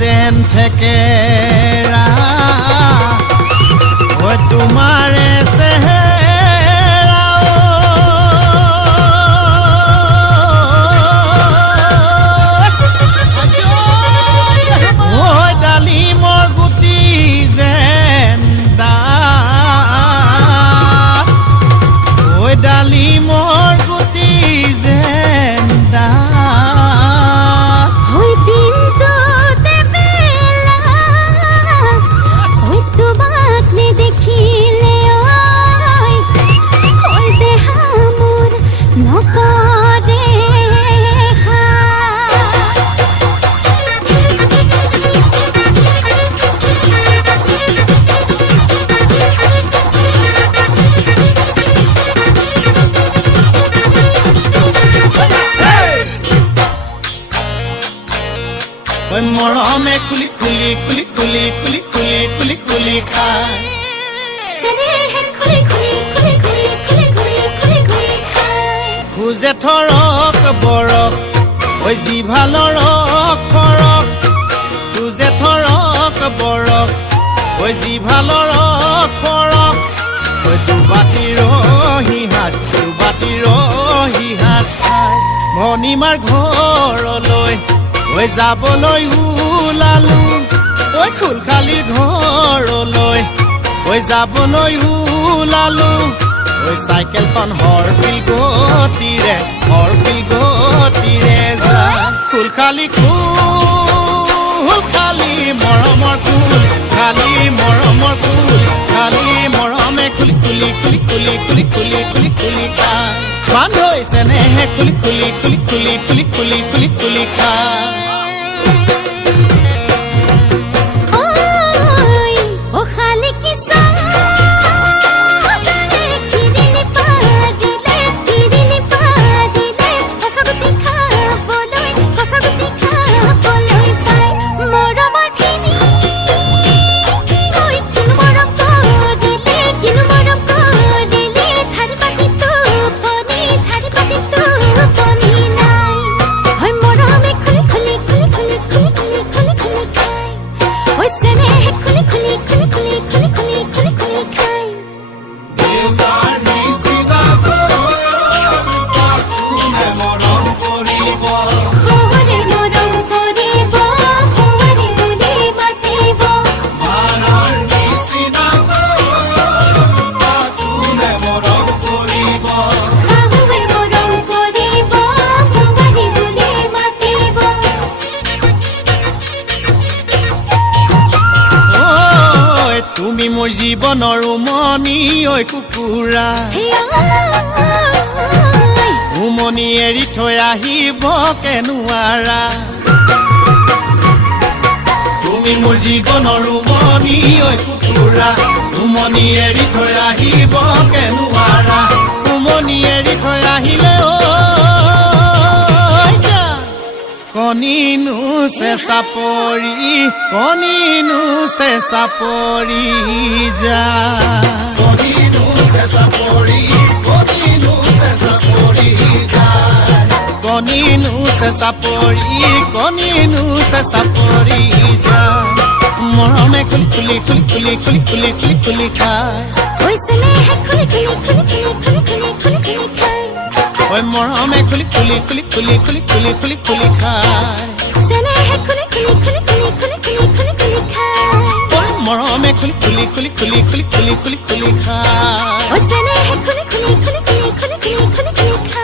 যেন থেকেৰা ও তোমাৰে চেহেৰা ও ডালিমৰ গুটি যেন ডাঠ ও ডালিমৰ গুটি যেন ডাঠ ওই দিনটো দেবেলা ওই তো বাত নে দেখিলে ওই দেহা মোর নপরে ওই মৰমে খুলি খুলি খুলি খুলি খুলি খুলি খুলি খুলি খায় স্নেহে খুলি খুলি খুলি খুলি খুলি খুলি খুলি খুলি খায় খুজে থৰক বৰক ওই জিভালৰ খৰক খুজে থৰক বৰক ওই জিভালৰ খৰক ওই দুবাটিৰ হিহাজ খায় ভনীমাৰ ঘৰলৈ ওই যাবলৈ ওলালো ওই খুলখালিৰ ঘৰলৈ ওই যাবলৈ ওলালো ওই চাইকেলখন হৰপিল গতিৰে যা খুলখালি খালি মৰমৰ ফুল খালি মৰমৰ ফুল খালি মৰমে খুলি খুলি খুলি খুলি খুলি খুলি খুলি খুলি খা বান্ধ হৈছে নেহে খুলি খুলি খুলি খুলি খুলি খুলি খুলি খুলি খা ওই ও খালি কি তুমি মোৰ জীৱনৰ উমনি ঐ কুকুৰা উমনি এৰি থৈ আহিব কেনুৱাৰা তুমি মোৰ জীৱনৰ উমনি ঐ কুকুৰা উমনি এৰি থৈ আহিব কেনুৱাৰা উমনি এৰি থৈ আহিলে কণিনো চেঁচা পৰি যা কণিনো চেঁচা পৰি যা কণিনো চেঁচা পৰি যা মৰমে খুলি খুলি খুলি খুলি খুলি খুলি খুলি খুলি খায় ওই স্নেহে খুলি খুলি খুলি খুলি খুলি খুলি খুলি খায় ওই মৰমে খুলি খুলি খুলি খুলি খুলি খুলি খুলি খুলি খায় স্নেহে খুলি খুলি খুলি খুলি খুলি খুলি খুলি খুলি খায় ওই মৰমে খুলি খুলি খুলি খুলি খুলি খুলি খুলি খুলি খায় ওই স্নেহে খুলি খুলি খুলি খুলি খুলি খুলি খুলি খুলি খায়